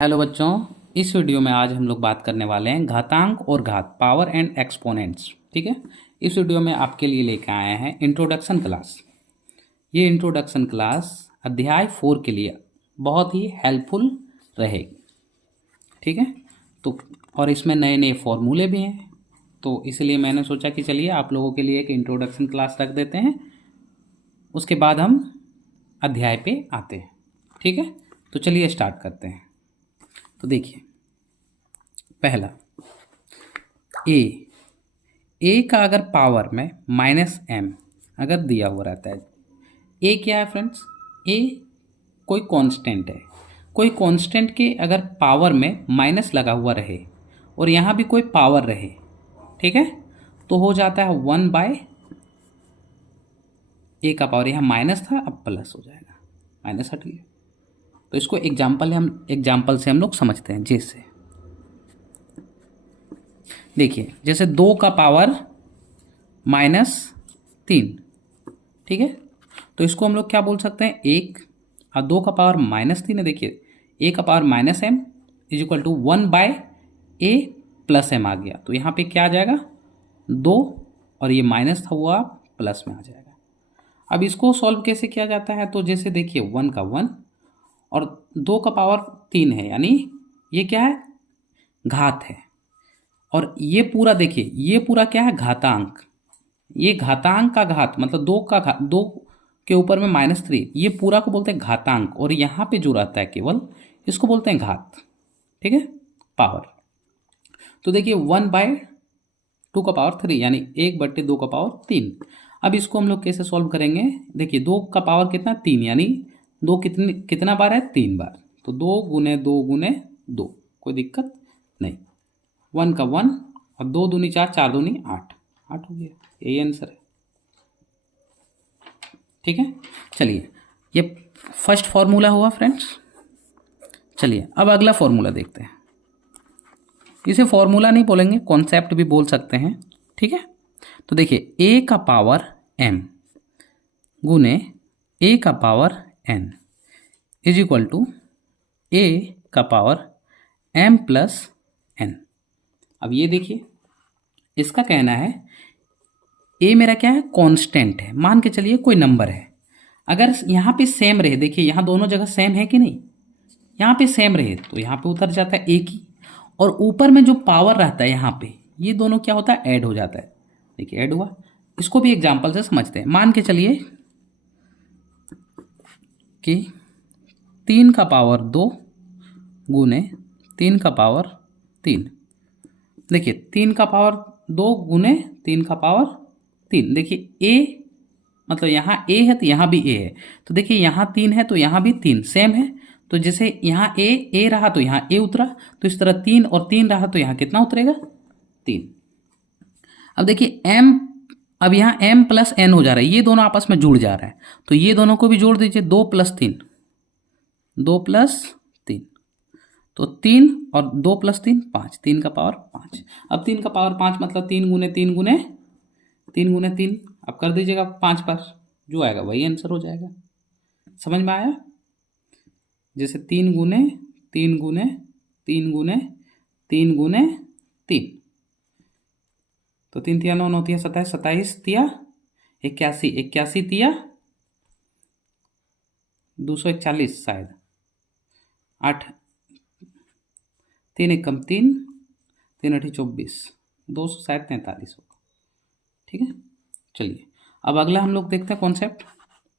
Hello बच्चों, इस video में आज हम लोग बात करने वाले हैं घातांक और घात, पावर एंड एक्सपोनेंट्स। ठीक है। इस वीडियो में आपके लिए लेकर आए हैं इंट्रोडक्शन क्लास। ये इंट्रोडक्शन क्लास अध्याय 4 के लिए बहुत ही हेल्पफुल रहेगी। ठीक है। तो और इसमें नए नए फॉर्मूले भी हैं, तो इसलिए मैंने सोचा कि चलिए आप लोगों के लिए एक इंट्रोडक्शन क्लास रख देते हैं, उसके बाद हम अध्याय पे आते हैं। ठीक है। तो चलिए स्टार्ट करते हैं। तो देखिए, पहला ए का अगर पावर में -m अगर दिया हुआ रहता है, ए क्या है फ्रेंड्स? ए कोई कांस्टेंट है। कोई कांस्टेंट के अगर पावर में माइनस लगा हुआ रहे और यहाँ भी कोई पावर रहे, ठीक है, तो हो जाता है 1/, ए का पावर यहाँ माइनस था, अब प्लस हो जाएगा, माइनस हट गया। तो इसको एग्जाम्पल से हम लोग समझते हैं। जैसे देखिए, जैसे 2 का पावर -3, ठीक है, तो इसको हम लोग क्या बोल सकते हैं? 1 और 2 का पावर -3 है। देखिए, ए का power -m is equal to 1/a plus m आ गया, तो यहाँ पे क्या आ जाएगा? 2, और ये माइनस था वो आप प्लस में आ जाएगा। अब इसको सॉल्व कैसे किया जाता है? तो जैसे देखिए, 1 का 1 और 2 का पावर 3 है, यानी ये क्या है? घात है। और ये पूरा देखिए, ये पूरा क्या है? घातांक। ये घातांक का घात मतलब 2 का घात, 2 के ऊपर में -3, ये पूरा को बोलते हैं घातांक। और यहाँ पे जो रहता है केवल, इसको बोलते हैं घात। ठीक है, पावर। तो देखिए 1/2 का पावर 3, यानी 1/2 का पावर 3। अब इसको हम लोग कैसे सॉल्व करेंगे? देखिए, 2 का पावर कितना? 3, यानी 2 कितना बार है? 3 बार। तो 2 गुने 2 गुने 2, कोई दिक्कत नहीं। 1 का 1 और 2 दूनी 4, 4 दूनी 8, 8 हो गया। यही आंसर है। ठीक है, चलिए, ये फर्स्ट फॉर्मूला हुआ फ्रेंड्स। चलिए अब अगला फॉर्मूला देखते हैं। इसे फॉर्मूला नहीं बोलेंगे, कॉन्सेप्ट भी बोल सकते हैं। ठीक है, तो देखिए, ए का पावर m गुने ए का power n is equal to a का पावर m प्लस n। अब ये देखिए, इसका कहना है ए मेरा क्या है? कांस्टेंट है। मान के चलिए कोई नंबर है, अगर यहाँ पे सेम रहे, देखिए यहाँ दोनों जगह सेम है कि नहीं, यहाँ पे सेम रहे तो यहाँ पे उतर जाता है ए की, और ऊपर में जो पावर रहता है यहाँ पे, ये दोनों क्या होता है? ऐड हो जाता है। देखिए ऐड हुआ। इसको भी एग्जाम्पल से समझते हैं। मान के चलिए कि 3 का पावर 2 गुने 3 का पावर 3। देखिए 3 का पावर 2 गुने 3 का पावर 3। देखिए ए मतलब यहाँ ए है तो यहाँ भी ए है, तो देखिए यहाँ 3 है तो यहाँ भी 3 सेम है। तो जैसे यहाँ ए रहा तो यहाँ ए उतरा, तो इस तरह 3 और 3 रहा तो यहाँ कितना उतरेगा? 3। अब देखिए m, अब यहाँ m प्लस n हो जा रहा है, ये दोनों आपस में जुड़ जा रहा है, तो ये दोनों को भी जोड़ दीजिए। 2 + 3, 2 + 3, तो 3 और 2 + 3 5, 3 का पावर 5। अब 3 का पावर 5 मतलब 3 गुने 3 गुने 3 गुने 3, अब कर दीजिएगा 5 पर, जो आएगा वही आंसर हो जाएगा। समझ में आया? जैसे 3 गुने 3 गुने 3 गुने 3 गुने 3, तो 3 तिया 9, 9 तिया 27, 27 तिया 81, 81 तिया 241 शायद, 8 3 एकम 3, 3 8 24, 200 शायद 43 होगा। ठीक है, चलिए अब अगला हम लोग देखते हैं कॉन्सेप्ट।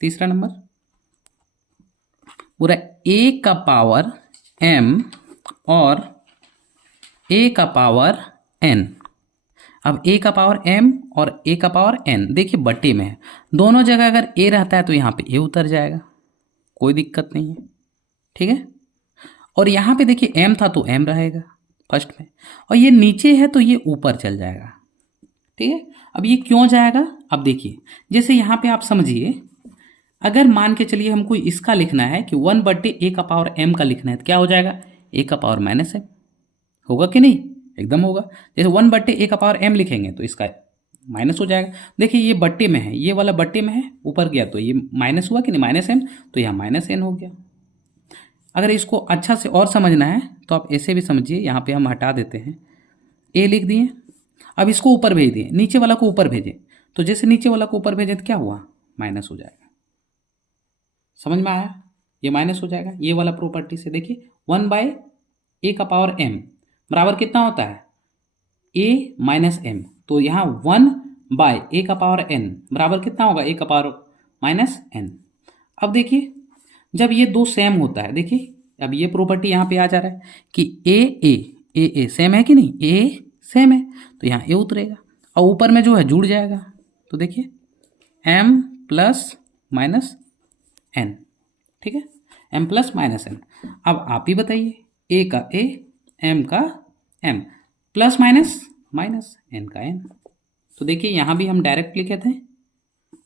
तीसरा नंबर, पूरा ए का पावर m और ए का पावर n। अब ए का पावर m और ए का पावर n, देखिए बट्टे में है, दोनों जगह अगर ए रहता है तो यहाँ पे ए उतर जाएगा, कोई दिक्कत नहीं है। ठीक है, और यहाँ पे देखिए m था तो m रहेगा फर्स्ट में, और ये नीचे है तो ये ऊपर चल जाएगा। ठीक है, अब ये क्यों जाएगा? अब देखिए, जैसे यहाँ पे आप समझिए, अगर मान के चलिए हमको इसका लिखना है कि 1/a का पावर m का लिखना है, तो क्या हो जाएगा? a का पावर -m होगा कि नहीं? एकदम होगा। जैसे 1/a का पावर m लिखेंगे तो इसका माइनस हो जाएगा। देखिए ये बट्टे में है, ये वाला बट्टे में है, ऊपर गया तो ये माइनस हुआ कि नहीं? -m, तो यहाँ -n हो गया। अगर इसको अच्छा से और समझना है तो आप ऐसे भी समझिए, यहाँ पे हम हटा देते हैं, ए लिख दिए, अब इसको ऊपर भेज दिए, नीचे वाला को ऊपर भेजे, तो जैसे नीचे वाला को ऊपर भेजे तो क्या हुआ, माइनस हो जाएगा। समझ में आया, ये माइनस हो जाएगा। ये वाला प्रॉपर्टी से देखिए 1/a⁴m बराबर कितना होता है, a माइनस m, तो यहाँ 1/a⁴n बराबर कितना होगा, a⁻n। अब देखिए जब ये दो सेम होता है, देखिए अब ये प्रॉपर्टी यहाँ पे आ जा रहा है कि ए सेम है कि नहीं, ए सेम है तो यहाँ ए उतरेगा और ऊपर में जो है जुड़ जाएगा, तो देखिए m प्लस माइनस n, ठीक है, m प्लस माइनस n। अब आप ही बताइए, a का a, m का m, plus minus minus n का n। तो देखिए यहाँ भी हम डायरेक्ट लिखे थे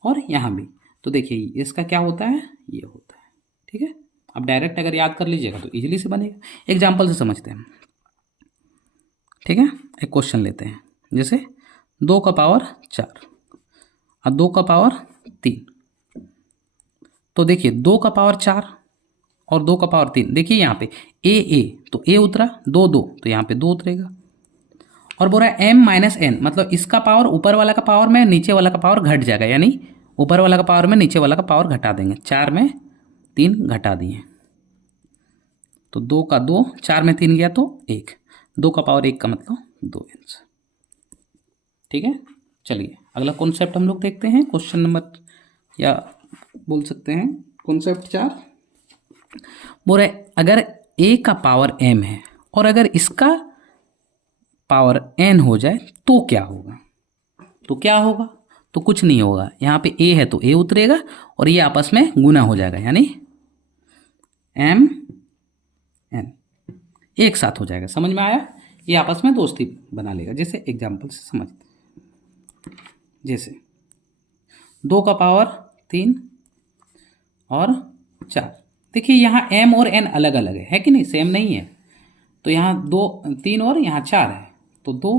और यहाँ भी, तो देखिए इसका क्या होता है, ये होता है, ठीक है। अब डायरेक्ट अगर याद कर लीजिएगा तो इजीली से बनेगा। एग्जाम्पल से समझते हैं, ठीक है। एक क्वेश्चन लेते हैं, जैसे 2 का पावर 4 और 2 का पावर 3। तो देखिए 2 का पावर 4 और 2 का पावर 3, देखिए यहाँ पे ए तो ए उतरा, 2 तो यहाँ पे 2 उतरेगा। और बोल रहा है m माइनस n, मतलब इसका पावर ऊपर वाला का पावर में नीचे वाला का पावर घट जाएगा, यानी ऊपर वाला का पावर में नीचे वाला का पावर घटा देंगे। 4 में 3 घटा दिए तो 2 का 2, 4 में 3 गया तो 1, 2 का पावर 1 का मतलब 2 आंसर, ठीक है। चलिए अगला कॉन्सेप्ट हम लोग देखते हैं, क्वेश्चन नंबर या बोल सकते हैं कॉन्सेप्ट 4। बोल रहे अगर a का पावर m है और अगर इसका पावर n हो जाए तो क्या होगा, तो क्या होगा, तो कुछ नहीं होगा। यहाँ पे a है तो a उतरेगा और ये आपस में गुना हो जाएगा, यानी m n एक साथ हो जाएगा। समझ में आया, ये आपस में दोस्ती बना लेगा। जैसे एग्जाम्पल से समझते हैं, जैसे 2 का पावर 3 और 4, देखिए यहाँ m और n अलग अलग है कि नहीं, सेम नहीं है। तो यहाँ 3 और यहाँ 4 है, तो 2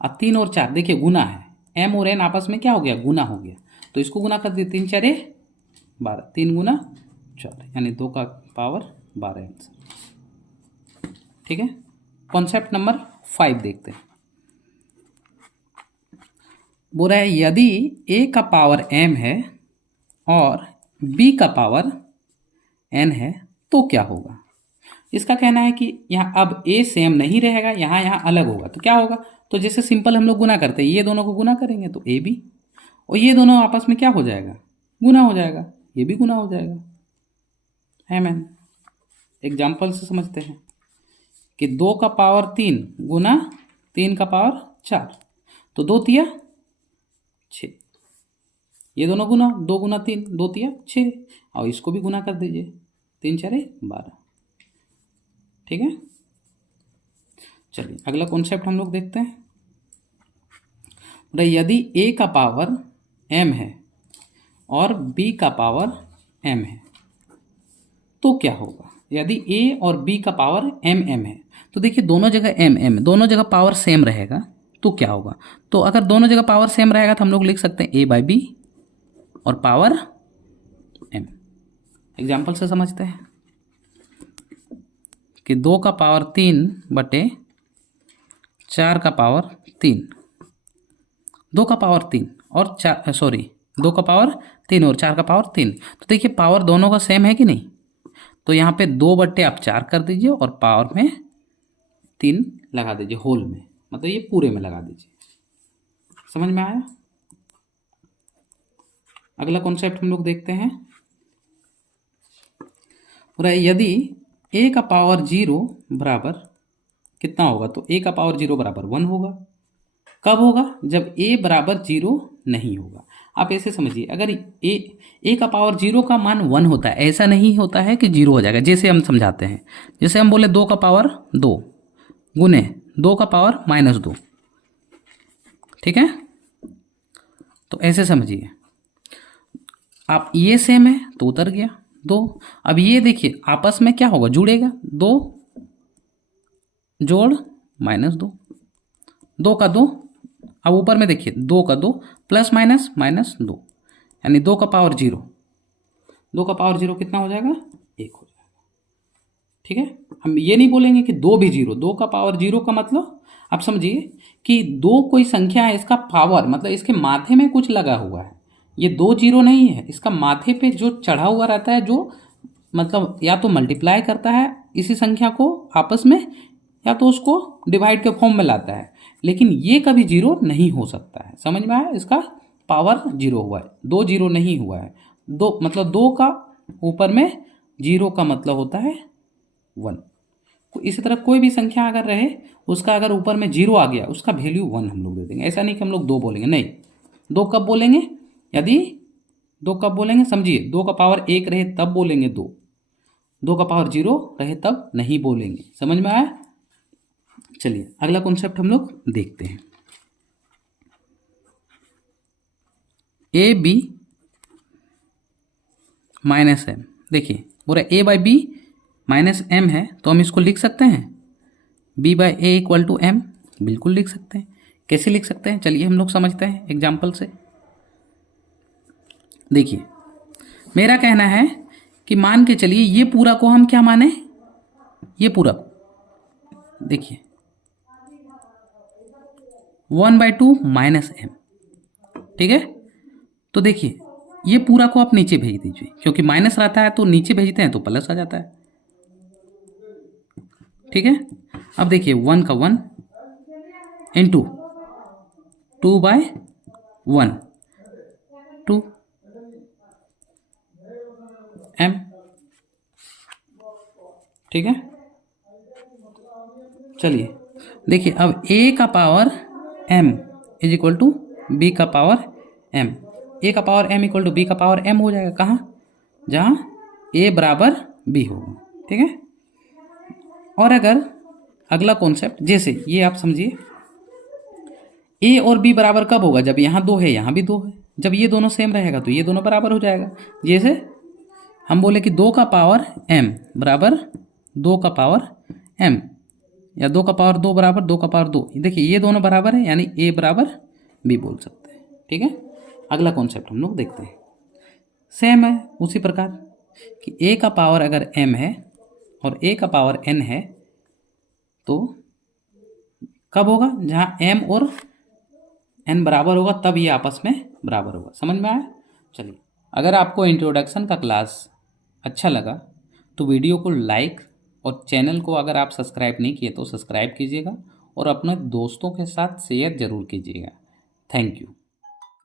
और 3 और 4 देखिए गुना है, m और n आपस में क्या हो गया, गुना हो गया। तो इसको गुना कर दिए, 3 4 12, 3 गुना 4, यानी 2 का पावर 12 आंसर, ठीक है। कॉन्सेप्ट नंबर 5 देखते हैं। बोल रहा है यदि a का पावर m है और b का पावर n है तो क्या होगा। इसका कहना है कि यहाँ अब a सेम नहीं रहेगा, यहाँ अलग होगा, तो क्या होगा, तो जैसे सिंपल हम लोग गुना करते हैं, ये दोनों को गुना करेंगे तो a भी, और ये दोनों आपस में क्या हो जाएगा, गुना हो जाएगा, ये भी गुना हो जाएगा, है मैन। एग्जाम्पल से समझते हैं कि 2 का पावर 3 गुना 3 का पावर 4, तो 2 तिया 6, ये दोनों गुना, 2 गुना 3, 2 तिया 6, और इसको भी गुना कर दीजिए, 3 4 12, ठीक है। चलिए अगला कॉन्सेप्ट हम लोग देखते हैं। यदि a का पावर m है और b का पावर m है तो क्या होगा। यदि a और b का पावर m है, तो देखिए दोनों जगह m दोनों जगह पावर सेम रहेगा, तो क्या होगा, तो अगर दोनों जगह पावर सेम रहेगा तो हम लोग लिख सकते हैं a/b और पावर m। एग्जाम्पल से समझते हैं कि 2 का पावर 3 बटे 4 का पावर 3, 2 का पावर 3 और 2 का पावर 3 और 4 का पावर 3, तो देखिए पावर दोनों का सेम है कि नहीं, तो यहाँ पे 2 बट्टे आप 4 कर दीजिए और पावर में 3 लगा दीजिए, होल में, मतलब ये पूरे में लगा दीजिए। समझ में आया। अगला कॉन्सेप्ट हम लोग देखते हैं। यदि a का पावर 0 बराबर कितना होगा, तो a का पावर 0 बराबर 1 होगा। कब होगा, जब a बराबर 0 नहीं होगा। आप ऐसे समझिए, अगर a का पावर 0 का मान 1 होता है, ऐसा नहीं होता है कि 0 हो जाएगा। जैसे हम समझाते हैं, जैसे हम बोले 2 का पावर 2 गुने 2 का पावर -2, ठीक है। तो ऐसे समझिए, आप ये सेम है तो उतर गया 2। अब ये देखिए आपस में क्या होगा, जुड़ेगा, 2 जोड़ -2, 2 का 2, अब ऊपर में देखिए 2 का 2 प्लस माइनस -2, यानी 2 का पावर 0, 2 का पावर 0 कितना हो जाएगा, 1 हो जाएगा। ठीक है। हम ये नहीं बोलेंगे कि दो भी जीरो, दो का पावर जीरो का मतलब आप समझिए कि दो कोई संख्या है, इसका पावर मतलब इसके माथे में कुछ लगा हुआ है, ये दो जीरो नहीं है, इसका माथे पे जो चढ़ा हुआ रहता है, जो मतलब या तो मल्टीप्लाई करता है इसी संख्या को आपस में, या तो उसको डिवाइड के फॉर्म में लाता है, लेकिन ये कभी जीरो नहीं हो सकता है। समझ में आया? इसका पावर जीरो हुआ है, दो जीरो नहीं हुआ है। दो मतलब दो का ऊपर में जीरो का मतलब होता है वन। इसी तरह कोई भी संख्या अगर रहे, उसका अगर ऊपर में जीरो आ गया, उसका वैल्यू वन हम लोग दे देंगे। ऐसा नहीं कि हम लोग दो बोलेंगे, नहीं। दो कब बोलेंगे? यदि दो कब बोलेंगे समझिए, दो का पावर एक रहे तब बोलेंगे दो, दो का पावर जीरो रहे तब नहीं बोलेंगे। समझ में आया? चलिए अगला कॉन्सेप्ट हम लोग देखते हैं। ए बी माइनस एम, देखिए पूरा A by B minus M है, तो हम इसको लिख सकते हैं B by A equal to M, बिल्कुल लिख सकते हैं। कैसे लिख सकते हैं चलिए हम लोग समझते हैं एग्जाम्पल से। देखिए मेरा कहना है कि मान के चलिए ये पूरा को हम क्या माने, ये पूरा को देखिए 1/2 माइनस एम, ठीक है। तो देखिए ये पूरा को आप नीचे भेज दीजिए, क्योंकि माइनस रहता है तो नीचे भेजते हैं तो प्लस आ जाता है, ठीक है। अब देखिए 1 का 1 इंटू 2/1 2 एम, ठीक है। चलिए देखिए अब a का power m is equal to B का पावर m, a का power m equal to B का पावर m हो जाएगा। कहाँ? जहाँ a बराबर b होगा, ठीक है। और अगर अगला कॉन्सेप्ट, जैसे ये आप समझिए a और b बराबर कब होगा? जब यहाँ दो है यहाँ भी दो है, जब ये दोनों सेम रहेगा तो ये दोनों बराबर हो जाएगा। जैसे हम बोले कि दो का पावर m बराबर दो का पावर m, या दो का पावर दो बराबर दो का पावर दो, देखिए ये दोनों बराबर है, यानी a बराबर b बोल सकते हैं, ठीक है। अगला कॉन्सेप्ट हम लोग देखते हैं, सेम है उसी प्रकार कि a का पावर अगर m है और a का पावर n है, तो कब होगा? जहाँ m और n बराबर होगा तब ये आपस में बराबर होगा। समझ में आया? चलिए अगर आपको इंट्रोडक्शन का क्लास अच्छा लगा तो वीडियो को लाइक और चैनल को अगर आप सब्सक्राइब नहीं किए तो सब्सक्राइब कीजिएगा और अपने दोस्तों के साथ शेयर ज़रूर कीजिएगा। Thank you.